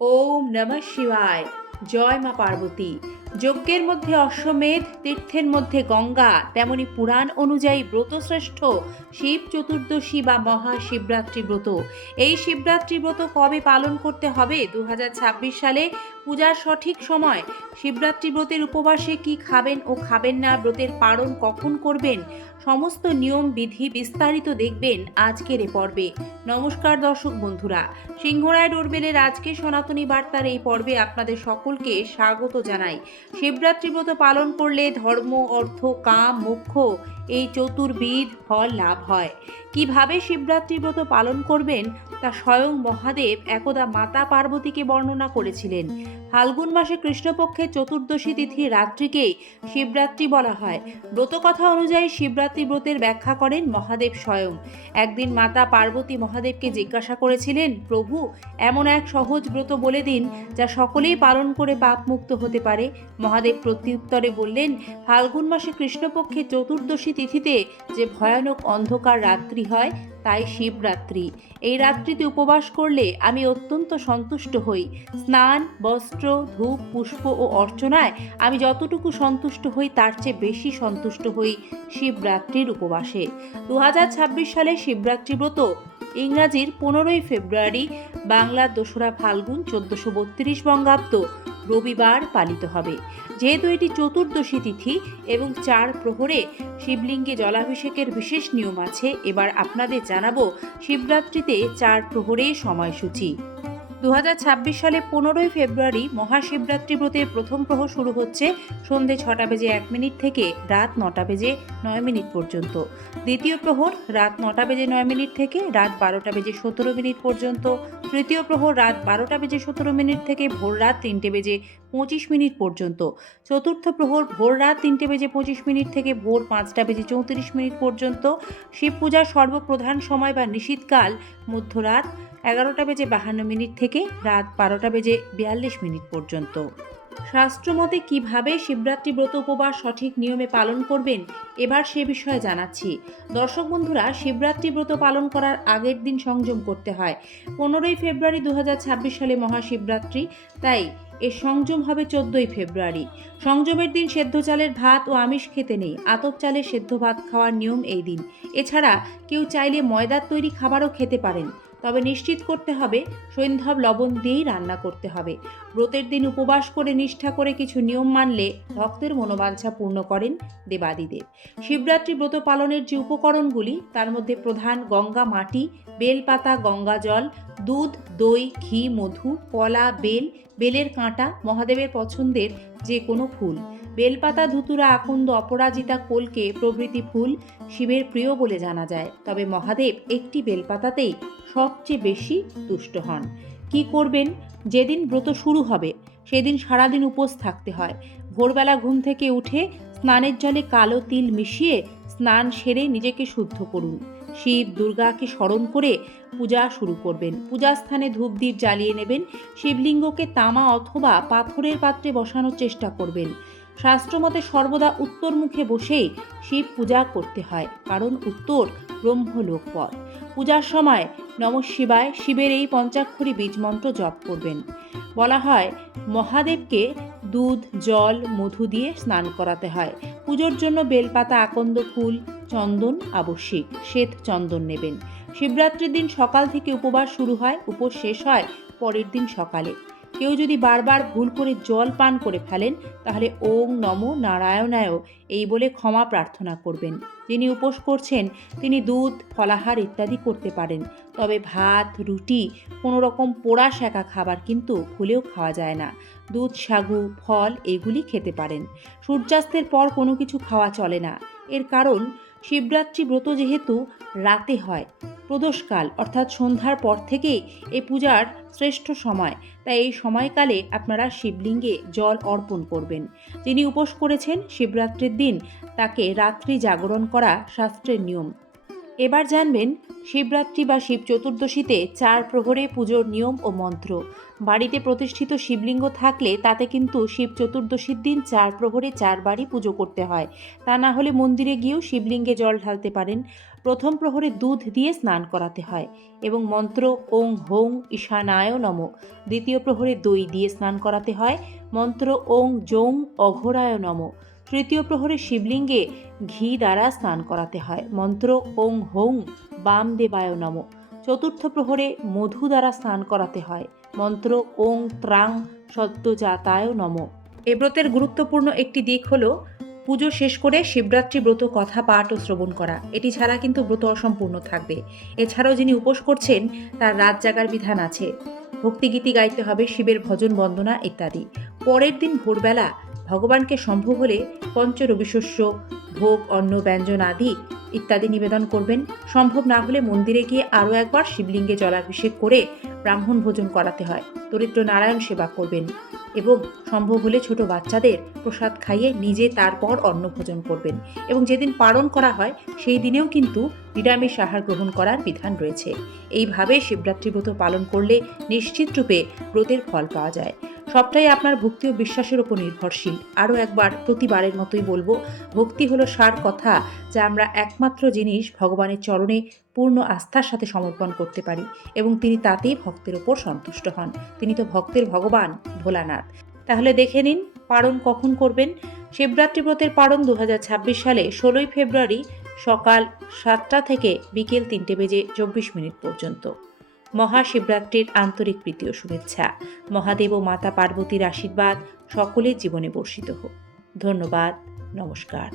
ওম নমঃ শিবায়। জয় মা পার্বতী। যজ্ঞের মধ্যে অশ্বমেধ, তীর্থের মধ্যে গঙ্গা, তেমনি পুরাণ অনুযায়ী ব্রতশ্রেষ্ঠ শিব চতুর্দশী বা মহাশিবরাত্রি ব্রত। এই শিবরাত্রি ব্রত কবে পালন করতে হবে? 2026 সালে পূজার সঠিক সময়। শিবরাত্রি ব্রতের উপবাসে কি খাবেন ও খাবেন না, ব্রতের পালন কখন করবেন, সমস্ত নিয়ম বিধি বিস্তারিত দেখবেন আজকের এ পর্বে। নমস্কার দর্শক বন্ধুরা, সিংহরায় ডোরবেলের আজকে সনাতনী বার্তার এই পর্বে আপনাদের সকলকে স্বাগত জানাই। শিবরাত্রি ব্রত পালন করলে ধর্ম, অর্থ, কাম, মোক্ষ এই চতুর্বিধ ফল লাভ হয়। কিভাবে শিবরাত্রি ব্রত পালন করবেন তা স্বয়ং মহাদেব একদা মাতা পার্বতীকে বর্ণনা করেছিলেন। ফাল্গুন মাসে কৃষ্ণপক্ষের চতুর্দশী তিথির রাত্রিকেই শিবরাত্রি বলা হয়। ব্রতকথা অনুযায়ী শিবরাত্রি ব্রতের ব্যাখ্যা করেন মহাদেব স্বয়ং। একদিন মাতা পার্বতী মহাদেবকে জিজ্ঞাসা করেছিলেন, প্রভু, এমন এক সহজ ব্রত বলে দিন যা সকলেই পালন করে পাপ মুক্ত হতে পারে। মহাদেব প্রত্যুত্তরে বললেন, ফাল্গুন মাসে কৃষ্ণপক্ষের চতুর্দশী তিথিতে যে ভয়ানক অন্ধকার রাত্রি হয় তাই শিবরাত্রি। এই রাত্রিতে উপবাস করলে আমি অত্যন্ত সন্তুষ্ট হই। স্নান, বস্ত্র, ধূপ, পুষ্প ও অর্চনায় আমি যতটুকু সন্তুষ্ট হই তার চেয়ে বেশি সন্তুষ্ট হই শিবরাত্রির উপবাসে। 2026 সালে শিবরাত্রি ব্রত ইংরাজির 15ই ফেব্রুয়ারি, বাংলার 2রা ফাল্গুন 1432 বঙ্গাব্দ রবিবার পালিত হবে। যেহেতু এটি চতুর্দশী তিথি এবং 4 প্রহরে শিবলিঙ্গে জলাভিষেকের বিশেষ নিয়ম আছে, এবার আপনাদের জানাবো শিবরাত্রিতে 4 প্রহরের সময়সূচি। 2026 সালে 15ই ফেব্রুয়ারি মহাশিবরাত্রি ব্রতের প্রথম প্রহর শুরু হচ্ছে সন্ধে 6:01 থেকে রাত 9:09 পর্যন্ত। দ্বিতীয় প্রহর রাত 9:09 থেকে রাত 12:17 পর্যন্ত। তৃতীয় প্রহর রাত 12:17 থেকে ভোর রাত 3:25 পর্যন্ত। চতুর্থ প্রহর ভোর রাত 3:25 থেকে ভোর 5:34 পর্যন্ত। শিব পূজার সর্বপ্রধান সময় বা নিশীথকাল মধ্যরাত 11:52 থেকে রাত 12:42 পর্যন্ত। শাস্ত্রমতে কিভাবে শিবরাত্রি ব্রত উপবাস সঠিক নিয়মে পালন করবেন, এবার সে বিষয়ে জানাচ্ছি। দর্শক বন্ধুরা, শিবরাত্রি ব্রত পালন করার আগের দিন সংযম করতে হয়। 15ই ফেব্রুয়ারি 2026 সালে মহাশিবরাত্রি, তাই এর সংযম হবে 14ই ফেব্রুয়ারি। সংযমের দিন সেদ্ধ চালের ভাত ও আমিষ খেতে নেই। আতপ চালের সেদ্ধ ভাত খাওয়ার নিয়ম এই দিন। এছাড়া কেউ চাইলে ময়দার তৈরি খাবারও খেতে পারেন, তবে নিশ্চিত করতে হবে সৈন্ধব লবণ দিয়েই রান্না করতে হবে। ব্রতের দিন উপবাস করে নিষ্ঠা করে কিছু নিয়ম মানলে ভক্তের মনোবাঞ্ছা পূর্ণ করেন দেবাদিদেব। শিবরাত্রি ব্রত পালনের যে উপকরণগুলি, তার মধ্যে প্রধান গঙ্গা মাটি, বেলপাতা, গঙ্গা জল, দুধ, দই, ঘি, মধু, কলা, বেলের কাঁটা, মহাদেবের পছন্দের যে কোনো ফুল। বেলপাতা, ধুতুরা, আকন্দ, অপরাজিতা, কলকে প্রভৃতি ফুল শিবের প্রিয় বলে জানা যায়, তবে মহাদেব একটি বেলপাতাতেই সবচেয়ে বেশি তুষ্ট হন। কি করবেন? যেদিন ব্রত শুরু হবে সেদিন সারাদিন উপোস থাকতে হয়। ভোরবেলা ঘুম থেকে উঠে স্নানের জলে কালো তিল মিশিয়ে স্নান সেরে নিজেকে শুদ্ধ করুন। শিব দুর্গাকে স্মরণ করে পূজা শুরু করবেন। পূজাস্থানে ধূপদীপ জ্বালিয়ে নেবেন। শিবলিঙ্গকে তামা অথবা পাথরের পাত্রে বসানোর চেষ্টা করবেন। শাস্ত্রমতে সর্বদা উত্তর মুখে বসেই শিব পূজা করতে হয়, কারণ উত্তর ব্রহ্মলোক পথ। পূজার সময় নমঃ শিবায় শিবের এই পঞ্চাক্ষরী বীজ মন্ত্র জপ করবেন। বলা হয় মহাদেবকে দুধ, জল, মধু দিয়ে স্নান করাতে হয়। পুজোর জন্য বেলপাতা, আকন্দ ফুল, চন্দন আবশ্যিক। শ্বেত চন্দন নেবেন। শিবরাত্রির দিন সকাল থেকে উপবাস শুরু হয়, উপোস শেষ হয় পরের দিন সকালে। কেউ যদি বারবার ভুল করে জল পান করে ফেলেন, তাহলে ওং নমো নারায়ণায় এই বলে ক্ষমা প্রার্থনা করবেন। যিনি উপোস করছেন তিনি দুধ, ফলাহার ইত্যাদি করতে পারেন, তবে ভাত, রুটি, কোনো রকম পোড়া সেকা খাবার কিন্তু ভুলেও খাওয়া যায় না। দুধ, সাগু, ফল এগুলি খেতে পারেন। সূর্যাস্তের পর কোনো কিছু খাওয়া চলে না। এর কারণ শিবরাত্রি ব্রত যেহেতু রাতে হয়, প্রদোষকাল অর্থাৎ সন্ধ্যার পর থেকেই এই পূজার শ্রেষ্ঠ সময়, তাই এই সময়কালে আপনারা শিবলিঙ্গে জল অর্পণ করবেন। যিনি উপোস করেছেন শিবরাত্রির দিন, তাকে রাত্রি জাগরণ করা শাস্ত্রের নিয়ম। এবার জানবেন শিবরাত্রি বা শিব চতুর্দশীতে 4 প্রহরে পুজোর নিয়ম ও মন্ত্র। বাড়িতে প্রতিষ্ঠিত শিবলিঙ্গ থাকলে তাতে কিন্তু শিব চতুর্দশীর দিন 4 প্রহরে 4 বারই পুজো করতে হয়। তা না হলে মন্দিরে গিয়েও শিবলিঙ্গে জল ঢালতে পারেন। প্রথম প্রহরে দুধ দিয়ে স্নান করাতে হয় এবং মন্ত্র ওং হৌং ঈশানায় নমঃ। দ্বিতীয় প্রহরে দই দিয়ে স্নান করাতে হয়, মন্ত্র ওং জৌং অঘোরায় নমঃ। তৃতীয় প্রহরে শিবলিঙ্গে ঘি দ্বারা স্নান করাতে হয়, মন্ত্র ওং হৌং বামদেবায় নমঃ। চতুর্থ প্রহরে মধু দ্বারা স্নান করাতে হয়, মন্ত্র ওং ত্রাং সদ্যজাতায় নমঃ। এ ব্রতের গুরুত্বপূর্ণ একটি দিক হলো পুজো শেষ করে শিবরাত্রি ব্রত কথা পাঠ ও শ্রবণ করা। এটি ছাড়া কিন্তু ব্রত অসম্পূর্ণ থাকবে। এছাড়াও যিনি উপোস করছেন তার রাত জাগার বিধান আছে। ভক্তিগীতি গাইতে হবে, শিবের ভজন বন্দনা ইত্যাদি। পরের দিন ভোরবেলা ভগবানকে সম্ভব হলে পঞ্চরবিশস্য ভোগ অন্ন ব্যঞ্জন আদি ইত্যাদি নিবেদন করবেন। সম্ভব না হলে মন্দিরে গিয়ে আরও একবার শিবলিঙ্গে জলাভিষেক করে ব্রাহ্মণ ভোজন করাতে হয়, দরিদ্র নারায়ণ সেবা করবেন এবং সম্ভব হলে ছোট বাচ্চাদের প্রসাদ খাইয়ে নিজে তারপর অন্ন ভোজন করবেন। এবং যেদিন পালন করা হয় সেই দিনেও কিন্তু নিরামিষ আহার গ্রহণ করার বিধান রয়েছে। এইভাবে শিবরাত্রি ব্রত পালন করলে নিশ্চিত রূপে ব্রতের ফল পাওয়া যায়। সবটাই আপনার ভক্তি ও বিশ্বাসের উপর নির্ভরশীল। আরও একবার প্রতিবারের মতোই বলবো, ভক্তি হলো সার কথা, যা আমরা একমাত্র জিনিস ভগবানের চরণে পূর্ণ আস্থার সাথে সমর্পণ করতে পারি এবং তিনি তাতেই ভক্তের ওপর সন্তুষ্ট হন। তিনি তো ভক্তের ভগবান ভোলানাথ। তাহলে দেখে নিন পারণ কখন করবেন। শিবরাত্রি ব্রতের পারণ 2026 সালে 16ই ফেব্রুয়ারি সকাল 7টা থেকে বিকেল 3:24 পর্যন্ত। মহাশিবরাত্রির আন্তরিক প্রীতি ও শুভেচ্ছা। মহাদেব ও মাতা পার্বতীর আশীর্বাদ সকলের জীবনে বর্ষিত হোক। ধন্যবাদ। নমস্কার।